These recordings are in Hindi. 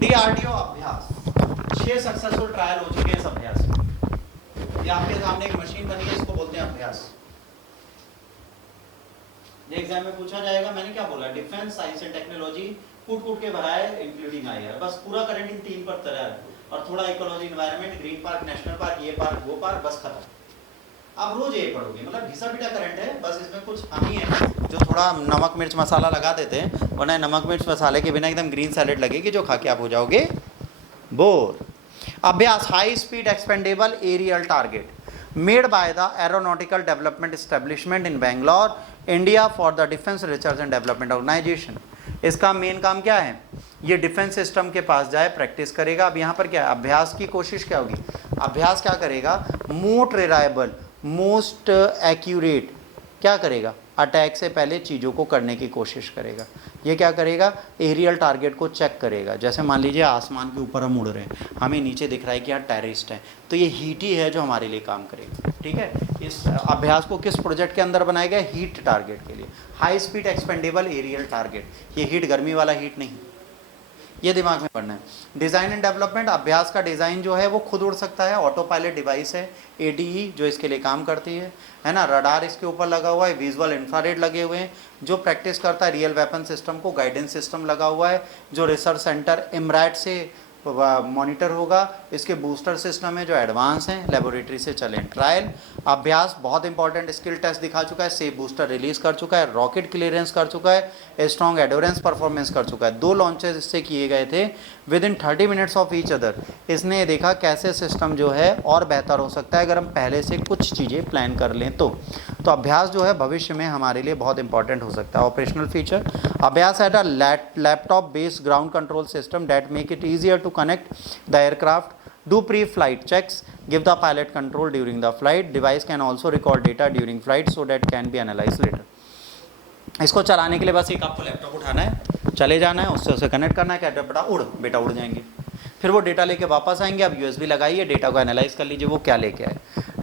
DRDO अभ्यास, 6 सक्सेसफुल ट्रायल हो चुके हैं इस अभ्यास में। ये आपके सामने एक मशीन बनी है, इसको बोलते हैं अभ्यास। ये एग्जाम में पूछा जाएगा। मैंने क्या बोला, डिफेंस, साइंस एंड टेक्नोलॉजी कूट के भरा है, इंक्लूडिंग IR। बस पूरा करंट इन 3 पर तरह है, और थोड़ा ecology, environment, green park, national park, ये पार्क, वो पार्क, बस खत्म। आप रोज ये पढ़ोगे, मतलब घिसा पिटा करंट है, बस इसमें कुछ हामी है जो थोड़ा नमक मिर्च मसाला लगा देते हैं, वरना नमक मिर्च मसाले के बिना एकदम ग्रीन सैलेड लगेगी, जो खा के आप हो जाओगे bore. Abhyas, high speed expendable aerial target made by the aeronautical development establishment in Bangalore, India, for the defence research and development organisation. इसका मेन काम क्या है, ये डिफेंस सिस्टम के पास जाए, प्रैक्टिस करेगा। अब यहाँ पर क्या है, अभ्यास की कोशिश क्या होगी, अभ्यास क्या करेगा, मोस्ट रिलायबल, मोस्ट एक्यूरेट क्या करेगा, अटैक से पहले चीज़ों को करने की कोशिश करेगा। ये क्या करेगा, एरियल टारगेट को चेक करेगा। जैसे मान लीजिए आसमान के ऊपर हम उड़ रहे हैं, हमें नीचे दिख रहा है कि यहाँ टेररिस्ट है, तो ये हीट ही है जो हमारे लिए काम करेगा। ठीक है, इस अभ्यास को किस प्रोजेक्ट के अंदर बनाया गया, हीट टारगेट के लिए, high speed expendable aerial target. ये हीट गर्मी वाला हीट नहीं, ये दिमाग में पढ़ना है। डिज़ाइन एंड डेवलपमेंट, अभ्यास का डिज़ाइन जो है वो खुद उड़ सकता है, ऑटो पायलट डिवाइस है ADE जो इसके लिए काम करती है ना। रडार इसके ऊपर लगा हुआ है, विजुअल इंफ्रारेड लगे हुए हैं जो प्रैक्टिस करता है रियल वेपन सिस्टम को, गाइडेंस सिस्टम लगा हुआ है जो रिसर्च सेंटर इमरैट से मॉनिटर होगा। इसके बूस्टर सिस्टम है जो एडवांस हैं, लेबोरेटरी से चलें ट्रायल। अभ्यास बहुत इंपॉर्टेंट स्किल टेस्ट दिखा चुका है, सेफ बूस्टर रिलीज कर चुका है, रॉकेट क्लियरेंस कर चुका है, स्ट्रॉन्ग एडोरेंस परफॉर्मेंस कर चुका है। 2 लॉन्चेस इससे किए गए थे with in 30 minutes of each other. इसने देखा कैसे सिस्टम जो है और बेहतर हो सकता है अगर हम पहले से कुछ चीज़ें प्लान कर लें तो अभ्यास जो है भविष्य में हमारे लिए बहुत इंपॉर्टेंट हो सकता है। Operational feature, Abhyas had a laptop based ground control system that make it easier to connect the aircraft, do pre-flight checks, give the pilot control during the flight. Device can also record data during flight so that can be analyzed later. इसको चलाने के लिए बस एक आपको लैपटॉप उठाना है, चले जाना है, उससे उसे कनेक्ट करना है, क्या बेटा उड़, बेटा उड़ जाएंगे, फिर वो डेटा लेके वापस आएंगे। अब USB लगाइए, डेटा को एनालाइज कर लीजिए वो क्या लेके आए,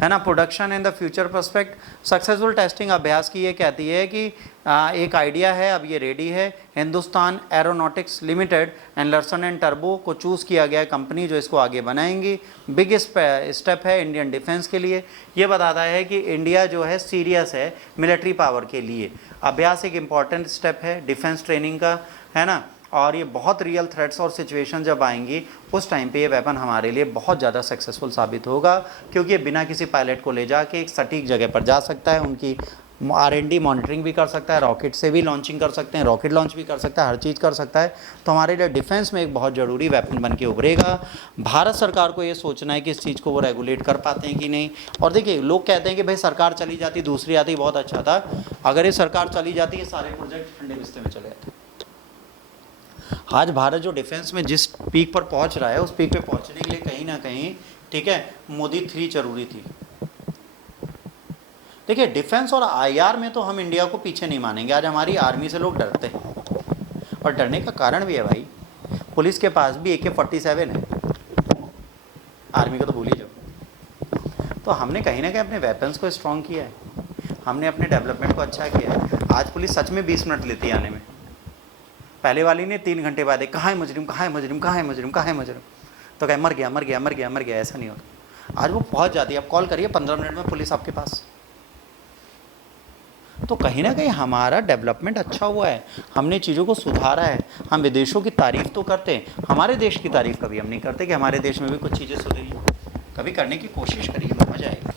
है ना। Production in the future पर्सपेक्ट, successful testing अभ्यास की ये कहती है कि एक आइडिया है, अब ये रेडी है। Hindustan aeronautics limited and Larsen and टर्बो को चूज़ किया गया है कंपनी जो इसको आगे बनाएंगी। बिग स्टेप है इंडियन डिफेंस के लिए। ये बताता है कि इंडिया जो है सीरियस है मिलिट्री पावर के लिए। अभ्यास एक इम्पॉर्टेंट स्टेप है डिफेंस ट्रेनिंग का, है ना। और ये बहुत रियल थ्रेट्स और सिचुएशन जब आएंगी उस टाइम पे ये वेपन हमारे लिए बहुत ज़्यादा सक्सेसफुल साबित होगा, क्योंकि ये बिना किसी पायलट को ले जाके एक सटीक जगह पर जा सकता है, उनकी R&D मॉनिटरिंग भी कर सकता है, रॉकेट से भी लॉन्चिंग कर सकते हैं, रॉकेट लॉन्च भी कर सकता है, हर चीज़ कर सकता है। तो हमारे लिए डिफेंस में एक बहुत ज़रूरी वेपन बन के उभरेगा। भारत सरकार को ये सोचना है कि इस चीज़ को वो रेगुलेट कर पाते हैं कि नहीं। और देखिए लोग कहते हैं कि भाई सरकार चली जाती दूसरी आती बहुत अच्छा था, अगर ये सरकार चली जाती ये सारे प्रोजेक्ट ठंडे बिस्ते में चले जाते। आज भारत जो डिफेंस में जिस पीक पर पहुंच रहा है उस पीक पे पहुंचने के लिए कहीं ना कहीं, ठीक है, मोदी 3 जरूरी थी। देखिए डिफेंस और IR में तो हम इंडिया को पीछे नहीं मानेंगे। आज हमारी आर्मी से लोग डरते हैं और डरने का कारण भी है भाई, पुलिस के पास भी AK-47 है, आर्मी को तो भूल ही जाओ। तो हमने कहीं ना कहीं अपने वेपन्स को स्ट्रॉन्ग किया है, हमने अपने डेवलपमेंट को अच्छा किया है। आज पुलिस सच में 20 मिनट लेती है आने में, पहले वाली ने 3 घंटे बाद कहाँ है मुजरिम, कहाँ है मुजरिम, कहाँ है मुजरिम, कहाँ है मुजरिम, तो कहे मर गया मर गया मर गया मर गया, ऐसा नहीं होता। आज वो पहुँच जाती है, आप कॉल करिए 15 मिनट में पुलिस आपके पास। तो कहीं ना कहीं हमारा डेवलपमेंट अच्छा हुआ है, हमने चीज़ों को सुधारा है। हम विदेशों की तारीफ़ तो करते हैं, हमारे देश की तारीफ़ कभी हम नहीं करते कि हमारे देश में भी कुछ चीज़ें सुधरी। कभी करने की कोशिश करिए, मजा आएगा।